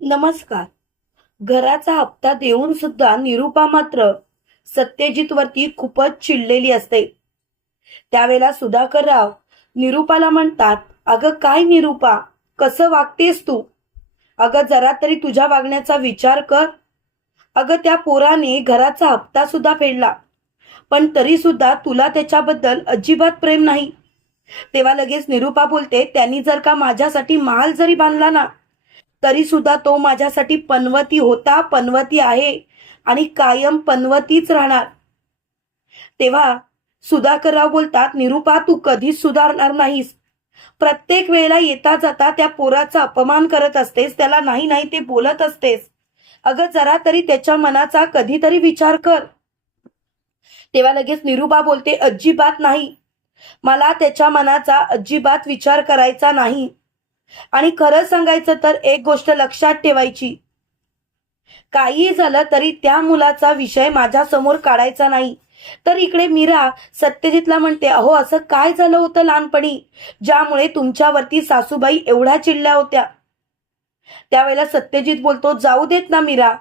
नमस्कार. घराचा हप्ता देऊन सुद्धा निरुपा मात्र सत्यजित वरती खूपच चिडलेली असते. त्यावेळेला सुधाकरराव निरुपाला म्हणतात अगं काय निरुपा कसं वागतेस तू? अगं जरा तरी तुझ्या वागण्याचा विचार कर. अगं त्या पोराने घराचा हप्ता सुद्धा फेडला पण तरी सुद्धा तुला त्याच्याबद्दल अजिबात प्रेम नाही. तेव्हा लगेच निरुपा बोलते त्यांनी जर का माझ्यासाठी महाल जरी बांधला ना तरी सुद्धा तो माझ्यासाठी पनवती होता पनवती आहे आणि कायम पनवतीच राहणार. तेव्हा सुधाकरराव बोलतात निरुपा तू कधीच सुधारणार नाहीस. प्रत्येक वेळेला येता जाता त्या पोराचा अपमान करत असतेस त्याला नाही नाही ते बोलत असतेस. अगं जरा तरी त्याच्या मनाचा कधीतरी विचार कर. तेव्हा लगेच निरुपा बोलते अजिबात नाही. मला त्याच्या मनाचा अजिबात विचार करायचा नाही. आणि खरं सांगायचं तर एक गोष्ट लक्षात ठेवायची. काही झालं तरी त्या मुलाचा विषय माझ्यासमोर काढायचा नाही. तर इकडे मीरा सत्यजितला म्हणते अहो असं काय झालं होतं लहानपणी? ज्यामुळे तुमच्यावरती सासूबाई एवढ्या चिडल्या होत्या. त्यावेळेला सत्यजित बोलतो जाऊ देत ना मीरा.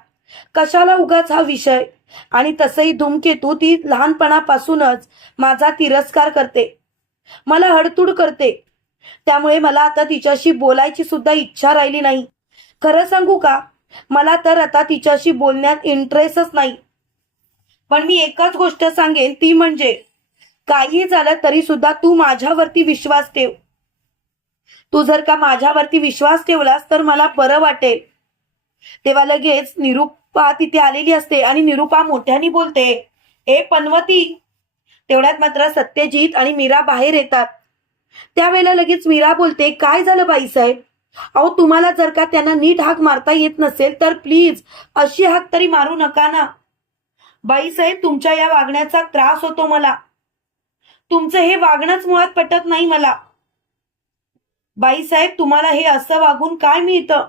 कशाला उगाच हा विषय? आणि तसंही धूमकेतू ती लहानपणापासूनच माझा तिरस्कार करते. मला हडतूड करते. त्यामुळे मला आता तिच्याशी बोलायची सुद्धा इच्छा राहिली नाही. खरं सांगू का? मला तर आता तिच्याशी बोलण्यात इंटरेस्टच नाही. पण मी एकच गोष्ट सांगेन ती म्हणजे काही झालं तरी सुद्धा तू माझ्यावरती विश्वास ठेव. तू जर का माझ्यावरती विश्वास ठेवलास तर मला बरं वाटेल. तेव्हा लगेच निरुपा तिथे आलेली असते आणि निरुपा मोठ्याने बोलते ए पनवती. तेवढ्यात मात्र सत्यजित आणि मीरा बाहेर येतात. त्यावेळेला लगेच मीरा बोलते काय झालं बाईसाहेब? अहो तुम्हाला जर का त्यांना नीट हाक मारता येत नसेल तर प्लीज अशी हाक तरी मारू नका ना. बाईसाहेब तुमच्या या वागण्याचा त्रास होतो मला. तुमचं हे वागणंच मुळात पटत नाही मला. बाईसाहेब तुम्हाला हे असं वागून काय मिळतं?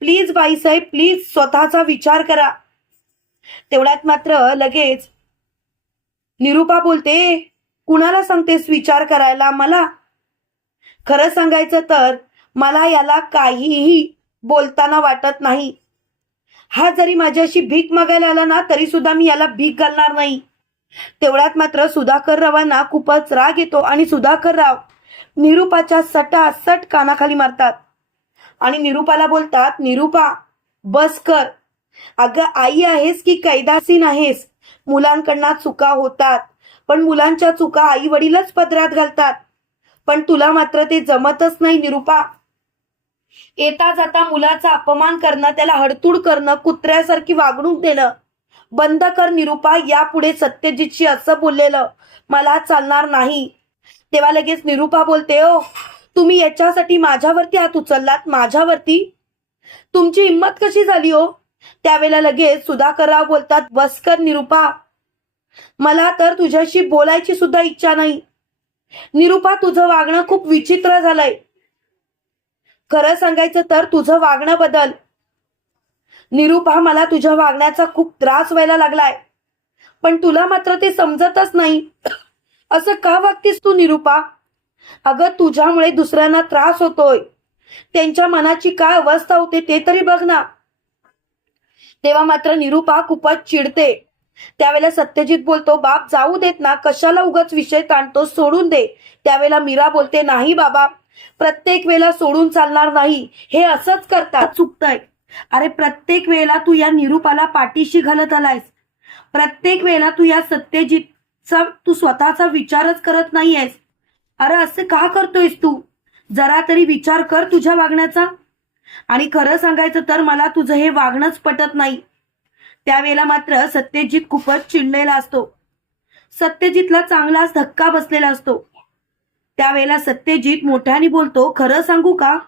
प्लीज बाईसाहेब प्लीज स्वतःचा विचार करा. तेवढ्यात मात्र लगेच निरुपा बोलते कुणाला सांगतेस विचार करायला मला? खरं सांगायचं तर मला याला काहीही बोलताना वाटत नाही. हा जरी माझ्याशी भीक मागायला आला ना तरी सुद्धा मी याला भीक घालणार नाही. तेवढ्यात मात्र सुधाकर रावांना खूपच राग येतो आणि सुधाकर राव निरुपाच्या सटा सट कानाखाली मारतात. आणि निरुपाला बोलतात निरुपा बस कर. अगं आई आहेस की कैदासीन आहेस मुलांकडनं चुका होतात. पण मुलांच्या चुका आई वडीलच पदरात घालतात. पण तुला मात्र ते जमतच नाही निरुपा. येता जाता मुलाचा अपमान करणं त्याला हडतूड करणं कुत्र्यासारखी वागणूक देणं. बंद कर निरुपा यापुढे सत्यजितशी असं बोललेलं मला चालणार नाही. तेव्हा लगेच निरुपा बोलते ओ तुम्ही याच्यासाठी माझ्यावरती हात उचललात माझ्यावरती? तुमची हिंमत कशी झाली हो त्यावेळेला लगेच सुधाकरराव बोलतात बसकर निरुपा मला तर तुझ्याशी बोलायची सुद्धा इच्छा नाही. निरुपा तुझं वागणं खूप विचित्र झालंय. खरं सांगायचं तर तुझं वागणं बदल. निरुपा मला तुझ्या वागण्याचा खूप त्रास व्हायला लागलाय. पण तुला मात्र ते समजतच नाही. असं का वागतीस तू निरुपा? अगं तुझ्यामुळे दुसऱ्यांना त्रास होतोय. त्यांच्या मनाची काय अवस्था होते ते तरी बघ ना. तेव्हा मात्र निरुपा खूपच चिडते. त्यावेळेला सत्यजित बोलतो बाप जाऊ देत ना कशाला उगाच विषय ताणतो सोडून दे. त्यावेळेला मीरा बोलते नाही बाबा प्रत्येक वेळेला सोडून चालणार नाही हे असंच करतात. चुकतंय. अरे प्रत्येक वेळेला तू या निरूपाला पाठीशी घालत आलायस. प्रत्येक वेळेला तू या सत्यजितचा तू स्वतःचा विचारच करत नाहीयेस. अरे असं का करतोयस तू? जरा तरी विचार कर तुझ्या वागण्याचा. आणि खरं सांगायचं तर मला तुझं हे वागणंच पटत नाही. त्यावेळेला मात्र सत्यजित खूपच चिडलेला असतो. सत्यजितला चांगलाच धक्का बसलेला असतो. त्यावेळेला सत्यजित मोठ्याने बोलतो खरं सांगू का?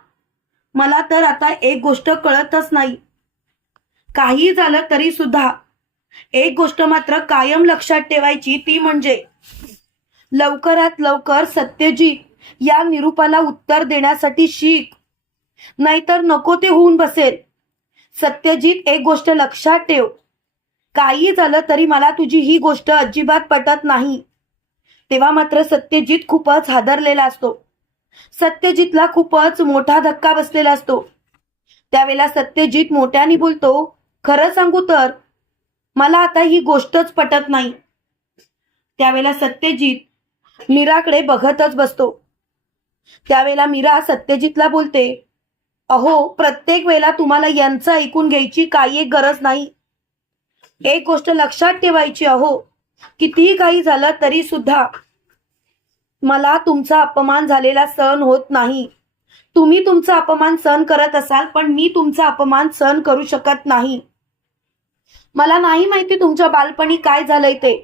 मला तर आता एक गोष्ट कळतच नाही. काही झालं तरी सुद्धा एक गोष्ट मात्र कायम लक्षात ठेवायची ती म्हणजे लवकरात लवकर सत्यजित या निरूपाला उत्तर देण्यासाठी शिक. नाहीतर नको ते होऊन बसेल. सत्यजित एक गोष्ट लक्षात ठेव. काही झालं तरी मला तुझी ही गोष्ट अजिबात पटत नाही. तेव्हा मात्र सत्यजित खूपच हादरलेला असतो. सत्यजितला खूपच मोठा धक्का बसलेला असतो. त्यावेळेला सत्यजित मोठ्याने बोलतो खरं सांगू तर मला आता ही गोष्टच पटत नाही. त्यावेळेला सत्यजित मीराकडे बघतच बसतो. त्यावेळेला मीरा सत्यजितला बोलते अहो प्रत्येक वेळेला तुम्हाला यांचं ऐकून घ्यायची काही एक गरज नाही. एक गोष्ट लक्षात ठेवायची अहो कितीही काही झालं तरी सुद्धा मला तुमचा अपमान झालेला सहन होत नाही. तुम्ही तुमचा अपमान सहन करत असाल पण मी तुमचा अपमान सहन करू शकत नाही. मला नाही माहिती तुमच्या बालपणी काय झालंय ते.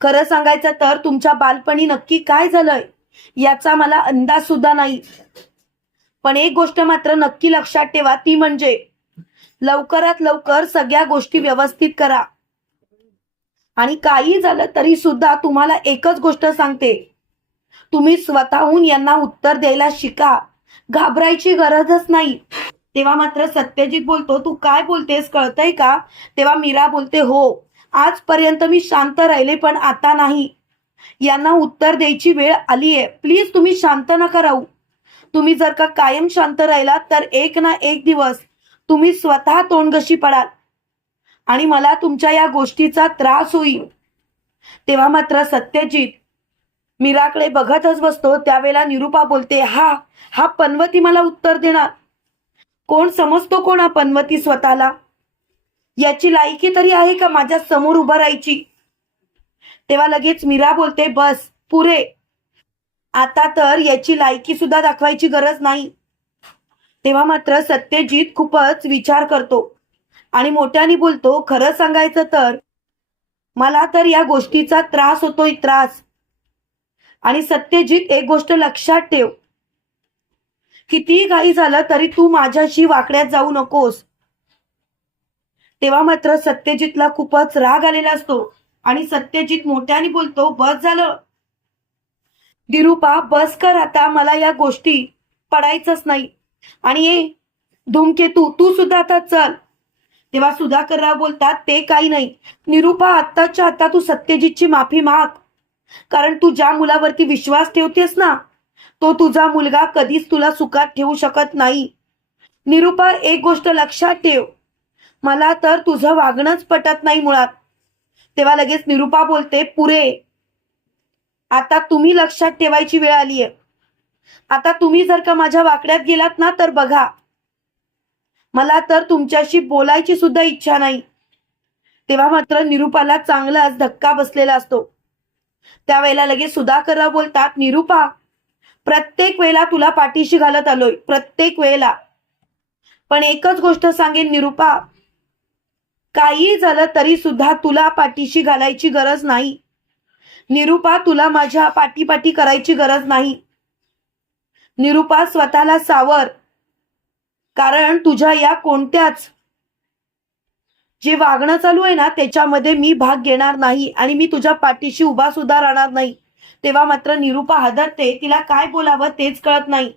खरं सांगायचं तर तुमच्या बालपणी नक्की काय झालंय याचा मला अंदाज सुद्धा नाही. पण एक गोष्ट मात्र नक्की लक्षात ठेवा ती म्हणजे लवकरात लवकर सगळ्या गोष्टी व्यवस्थित करा. आणि काही झालं तरी सुद्धा तुम्हाला एकच गोष्ट सांगते. तुम्ही स्वतःहून यांना उत्तर द्यायला शिका. घाबरायची गरजच नाही. तेव्हा मात्र सत्यजित बोलतो तू काय बोलतेस कळतंय का? तेव्हा मीरा बोलते हो आजपर्यंत मी शांत राहिले पण आता नाही. यांना उत्तर द्यायची वेळ आली आहे प्लीज तुम्ही शांत नका राहू. तुम्ही जर का कायम शांत राहिलात तर एक ना एक दिवस तुम्ही स्वतः तोंडगशी पडाल. आणि मला तुमच्या या गोष्टीचा त्रास होईल. तेव्हा मात्र सत्यजित मीराकडे बघतच बसतो त्यावेळेला निरुपा बोलते हा हा पनवती मला उत्तर देणार. कोण समजतो कोण हा पनवती स्वतःला? याची लायकी तरी आहे का माझ्यासमोर उभं राहायची? तेव्हा लगेच मीरा बोलते बस पुरे. आता तर याची लायकी सुद्धा दाखवायची गरज नाही. तेव्हा मात्र सत्यजित खूपच विचार करतो. आणि मोठ्याने बोलतो खरं सांगायचं तर मला तर या गोष्टीचा त्रास होतोय त्रास. आणि सत्यजित एक गोष्ट लक्षात ठेव. कितीही काही झालं तरी तू माझ्याशी वाकड्यात जाऊ नकोस. तेव्हा मात्र सत्यजितला खूपच राग आलेला असतो. आणि सत्यजित मोठ्याने बोलतो बस झालं. दिरुपा बस कर आता मला या गोष्टी पडायचंच नाही. आणि धूमकेतू तू सुद्धा आता चल. तेव्हा सुधाकरराव बोलतात ते काही नाही. निरुपा आत्ताच्या आता तू सत्यजितची माफी माग. कारण तू ज्या मुलावरती विश्वास ठेवतेस ना तो तुझा मुलगा कधीच तुला सुखात ठेवू शकत नाही. निरुपा एक गोष्ट लक्षात ठेव. मला तर तुझं वागणंच पटत नाही मुळात. तेव्हा लगेच निरुपा बोलते पुरे आता तुम्ही लक्षात ठेवायची वेळ आलीय. आता तुम्ही जर का माझ्या वाकड्यात गेलात ना तर बघा. मला तर तुमच्याशी बोलायची सुद्धा इच्छा नाही. तेव्हा मात्र निरुपाला चांगलाच धक्का बसलेला असतो. त्यावेळेला लगेच सुधाकरराव बोलतात निरुपा प्रत्येक वेळेला तुला पाठीशी घालत आलोय प्रत्येक वेळेला. पण एकच गोष्ट सांगेन निरुपा काही झालं तरी सुद्धा तुला पाठीशी घालायची गरज नाही. निरुपा तुला माझ्या पाठीपाठी करायची गरज नाही. निरुपा स्वतःला सावर. कारण तुझ्या या कोणत्याच जे वागणं चालू आहे ना त्याच्यामध्ये मी भाग घेणार नाही आणि मी तुझ्या पाठीशी उभा सुद्धा राहणार नाही. तेव्हा मात्र निरुपा हादरते. तिला काय बोलावं तेच कळत नाही.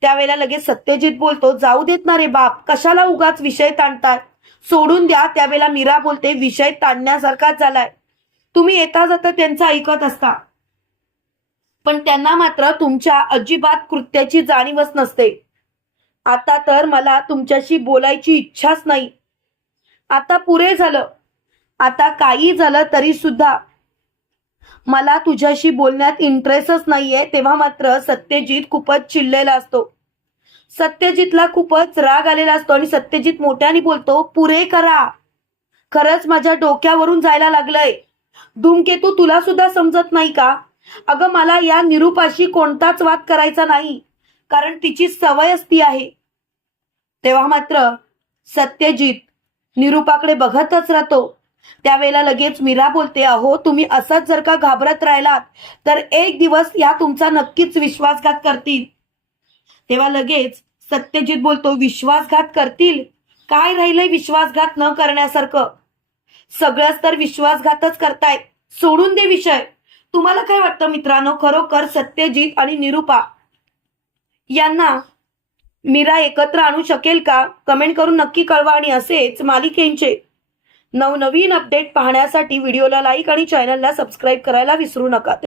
त्यावेळेला लगेच सत्यजित बोलतो जाऊ देत ना रे बाप कशाला उगाच विषय ताणतात सोडून द्या. त्यावेळेला मीरा बोलते विषय ताणण्यासारखाच झालाय. तुम्ही येता जाता त्यांचं ऐकत असता. पण त्यांना मात्र तुमच्या अजिबात कृत्याची जाणीवच नसते. आता तर मला तुमच्याशी बोलायची इच्छाच नाही. आता पुरे झालं. आता काही झालं तरी सुद्धा. मला तुझ्याशी बोलण्यात इंटरेस्टच नाहीये तेव्हा मात्र सत्यजित खूपच चिडलेला असतो. सत्यजितला खूपच राग आलेला असतो आणि सत्यजित मोठ्याने बोलतो पुरे करा. खरंच माझ्या डोक्यावरून जायला लागलंय. धूमकेतू तुला सुद्धा समजत नाही का? अगं मला या निरूपाशी कोणताच वाद करायचा नाही कारण तिची सवयच ती आहे. तेव्हा मात्र सत्यजित निरूपाकडे बघतच राहतो. त्यावेळेला लगेच मीरा बोलते अहो तुम्ही असंच जर का घाबरत राहिलात तर एक दिवस या तुमचा नक्कीच विश्वासघात करतील. तेव्हा लगेच सत्यजित बोलतो विश्वासघात करतील? काय राहिलंय विश्वासघात न करण्यासारखं? सगळंच तर विश्वासघातच करतायत. सोडून दे विषय. तुम्हाला काय वाटतं मित्रांनो? खरोखर सत्यजित आणि निरुपा यांना मीरा एकत्र आणू शकेल का? कमेंट करून नक्की कळवा. आणि असेच मालिकेंचे नवनवीन अपडेट पाहण्यासाठी व्हिडिओला लाईक आणि चॅनलला सबस्क्राईब करायला विसरू नका.